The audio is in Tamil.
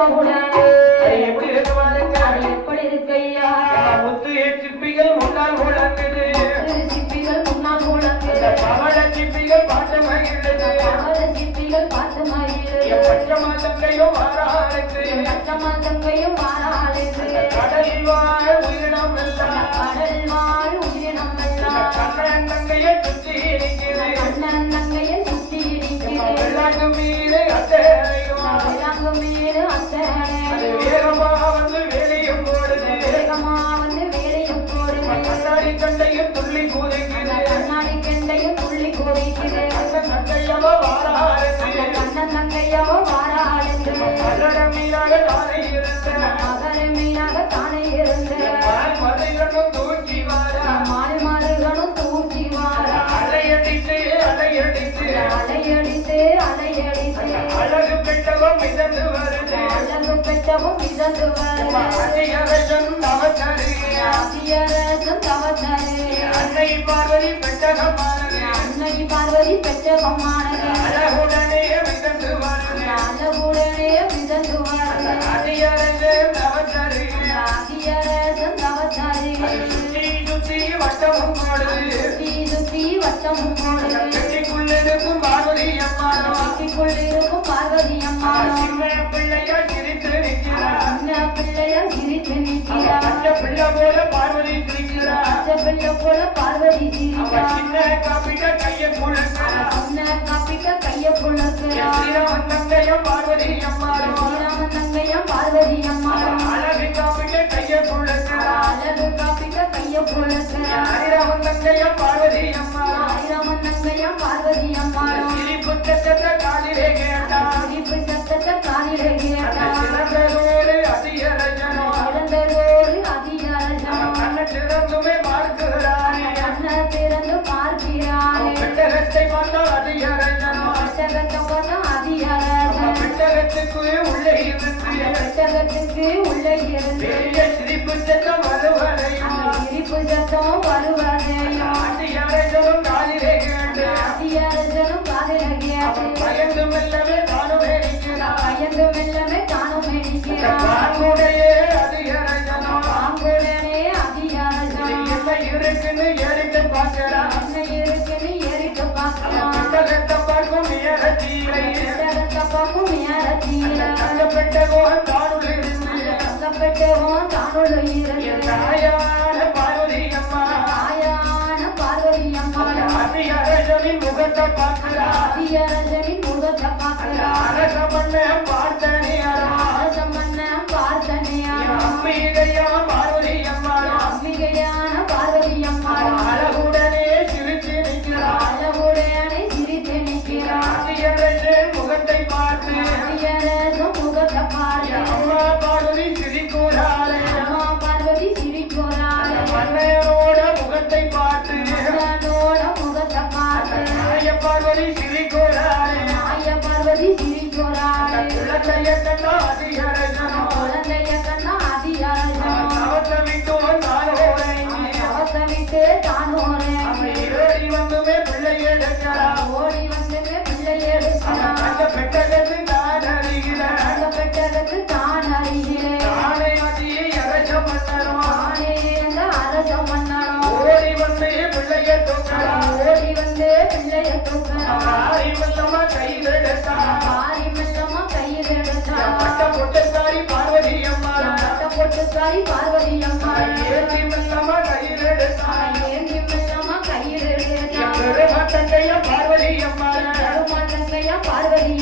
போகக்கூடாது. எப்படி இருக்கு பாருங்க. அது எப்படி இருக்கையா? முத்து சிப்பிகள் முன்னால் முழங்குது. சிப்பிகள் முன்னால் முழங்குது. பவள சிப்பிகள் பார்த்து மகிழ்ந்தது. பவள சிப்பிகள் பார்த்து மகிழ்ந்தது. பச்சமா தங்கையும் வாராளுக்கு. பச்சமா தங்கையும் வாராளுக்கு. கடலில் வாழ் உயிரினம் எல்லாம். கடல் வாழ் உயிரினம் எல்லாம். கண்ணன் தங்கையை சுற்றி இருக்கிறது. கண்ணன் தங்கையை சுற்றி இருக்கிறது. விளக்கு மீது அத்தனையும். விளக்கு மீது அத்தனை. வேகமா வந்து வேலையும் போடுது. வேகமா வந்து வேலையும் போடுது. கண்ணாடி கண்டையும் துள்ளி குதிக்குது. கண்ணாடி கண்டையும் துள்ளி குதிக்குது. கண்ணன் தங்கையவோ வாராளுக்கு. கண்ணன் தங்கையவோ வாராளுக்கு. மகர மீனாக தானே இருந்த. மகர மீனாக தானே இருந்த. மதுகளும் தூக்கி வாரா. மாறுகளும் தூக்கி வாரா. அலையடித்து அலையடித்து. அலையடித்து அலையடித்து. அழகு பெட்டவும் மிதந்து வருது. அழகு பெற்றவும் மிதந்து வருது. அதியரசன் அவதரு. அதியரசன் தவத்தரு. அன்னை பார்வதி பெட்டகமானது. அன்னை பார்வதி பெற்றகமானது. அழகுடனே மிதந்து வருது. அழகுடனே மிதந்து வருது. அதியரசன் அவதரு. அதியரசன் தவத்தரு. சுத்தி சுத்தி வட்டமும் போடுது. சுத்தி சுத்தி வட்டமும் போடுது. கட்டிக்குள்ளிருக்கும் பார்வதி அம்மானோ. கட்டிக்குள்ளிருக்கும் பார்வதி அம்மானோ. சின்ன பிள்ளையா சிரித்து நிற்கிறார். சின்ன பிள்ளையா சிரித்து நிற்கிறார். பச்சை பிள்ளை போல பார்வதி சிரிக்கிறார். பச்சை பிள்ளை போல பார்வதி சிரிக்கிறார். சின்ன காப்பிட்ட கையை குழுக்கிறார். சின்ன காப்பிட்ட கையை குலுக்குறார். ஸ்ரீராமன் தங்கையும் பார்வதி அம்மானோ. ஸ்ரீராமன் தங்கையும் பார்வதி அம்மானோ. அழகு காப்பிட்ட கையை குழுக்கிறார். அழகு காப்பிட்ட கையை குலுக்குறார். ஸ்ரீராமன் தங்கையும் பார்வதி அம்மானோ. ஸ்ரீராமன் தங்கையும் பார்வதி அம்மானோ. சிரிப்பு சத்தத்தை காதிலே கேட்டார். சிரிப்பு சத்தத்தை காதிலே கேட்டார். சிறந்ததோடு அதிகரஜனோ. இறந்ததோடு அதிகாரஜனோ. கண்ணை திறந்துமே பார்க்கிறாரே. கண்ணை திறந்து பார்க்கிறாரே. பெட்டகத்தை பார்த்தால் அதிகரஜனோ. பெட்டகத்தை பார்த்தா அதிகாரஜனோ. பெட்டகத்துக்கு உள்ளே இருந்து பெட்டகத்துக்கு உள்ளே இருந்து பெரிய சிரிப்பு சத்தம் வருவதையும். அந்த சிரிப்பு சத்தம் வருவதையும் அதிகரஜனும் காதிலே கேட்டு அதிகாரஜனும் காதிலே கேட்டு பயந்து மெல்லவே தானுமே நிற்கிறார். பயந்து மெல்லவே தானும் நிற்கிறார். பாங்குடைய அதிகரஜனோ. பாங்குடனே அதிகாரஜனோ. என்ன இருக்குன்னு ஏறிட்டு பார்க்கிறார். என்ன இருக்குன்னு ஏறிட்டு பார்க்கலாம். பெட்டகத்தை பார்க்கும் நேரத்திலே பெட்டகத்தை பார்க்கும் நேரத்தில பெட்டகம் தானுள் இருந்து கஷ்டப்பட்டவன் தானுள்ள இருந்து தாயான பார்வதி அம்மா. தாயான பார்வதி அம்மா அதிகரஜனின் முகத்தை பார்க்கிறார். அதிகாரஜனின் முகத்தை பார்க்கிறார். அரச பண்ண பார்த்தனே அரசமன்ன பார்த்தனையான அம்பிகையா பார்வதி அம்மா. அம்பிகையான பார்வதி அம்மா அழகுடனே சிரிச்சு நிற்கிறார். அழகுடனே சிரித்து நிற்கிறார். அதிகரஜன் முகத்தை பார்த்து அதிகாரஜன் முகத்தை பார்த்து அம்மா பார்வதி சிரிக்கிறாரே. அம்மா பார்வதி சிரிக்கிறாள். மன்னையரோட முகத்தை பார்த்து மன்னனோட முகத்தை பார்த்து தாய பார்வதி சிரிக்கிறாரே. தாய பார்வதி சிரிக்கிறாள். குழந்தைய கண்டா அதிகரஜனோ. குழந்தைய கண்ணா அதிகாரஜனோ. அவசமிட்டோன் நானோரை. அவசமிட்டு தானோரே ஏறி வந்துமே பிள்ளை எடுக்கிறார். ஓடி வந்து பிள்ளை எடுக்கிறார். அந்த பெட்டகத்து நான் அறிகிறேன். அந்த பெட்டகத்து தான் அறிகிறேன். நானே அதியை அரச மன்னரும். தானே அந்த அரச மன்னனோ. ஓடி வந்து பிள்ளைய தூக்கிறார். ஓடி வந்து பிள்ளைய தூக்கிறார். ஆரி மல்லமா கையில் எடுத்தார். மாறி மெல்லமா கையில் எடுத்தார். பட்ட பொட்டத்தாரி பார்வதி அம்மா. பட்ட பொட்டுக்காரி பார்வதி அம்மா ஏற்றி மல்லமா கையில் எடுத்தார். ஏந்தி மெல்லமா கையில் எடுத்தார். பெருமத்தங்கைய பார்வதி அம்மா. கருமாட்டங்கையா பார்வதி